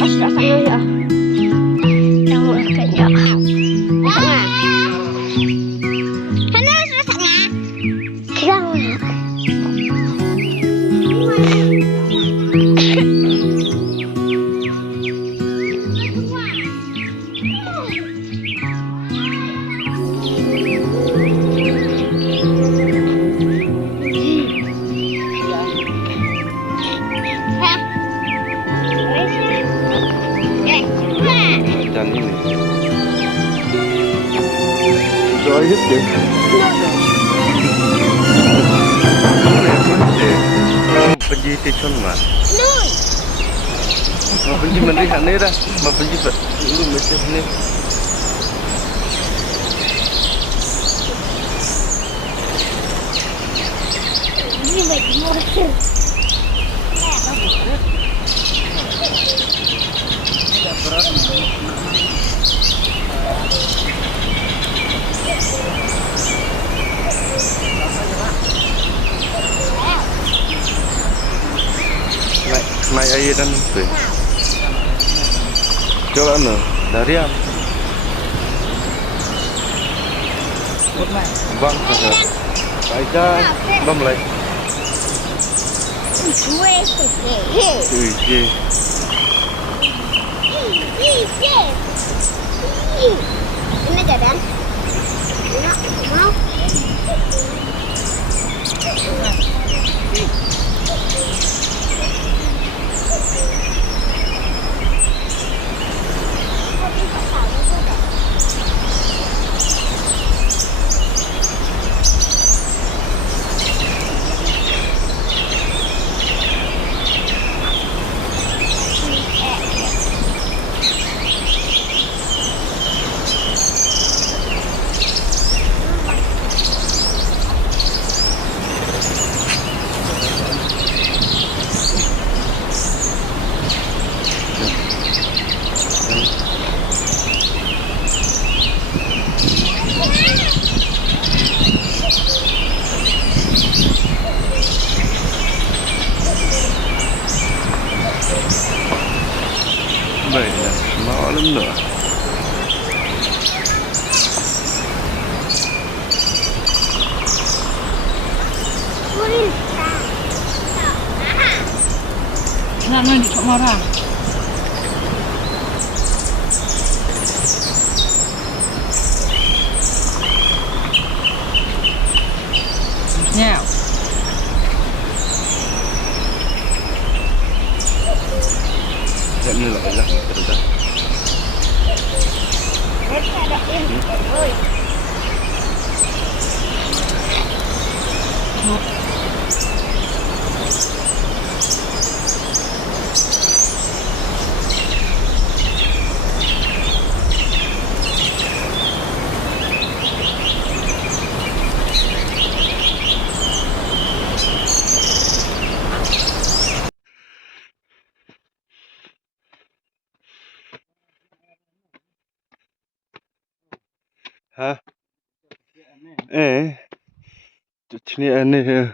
Basta sa ngayon ah. Tahu kanya. Ah. Ano sa nga? Kang. Dan ini. Ayat deh. Pergi stesen mah. Mau pergi mana ni dah? Mau pergi dulu macam ni. Ini bagi motor. Naik air dan tu. Coba no, dari apa? Bang, aja, bang mulai. Ini jalan. Mau? Baiklah, malam dah. Nak main di marah. Now. Tak ni lah, dah. Hah? Cuci ni aneh ya.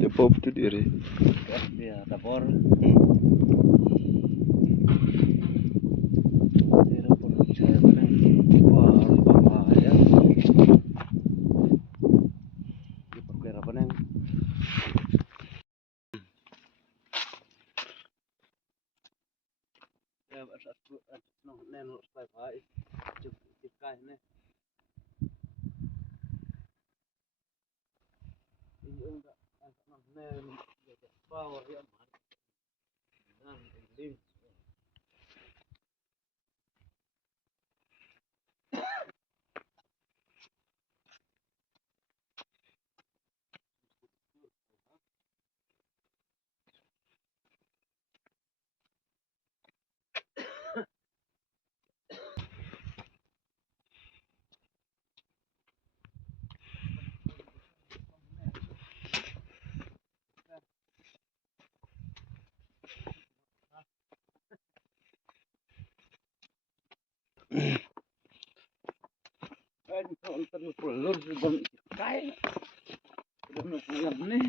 Dia pop tu diri. Dia dapur. neno spai pai chụp cái này yung neno bao ya nan lim anh còn perlu sebelum kai udah ngam nih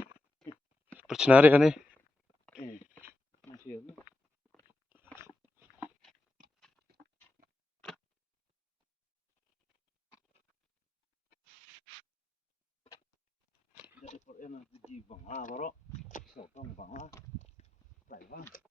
Percenari kan nih. masih ada jadi per enak di bang baru sotong bang lại bang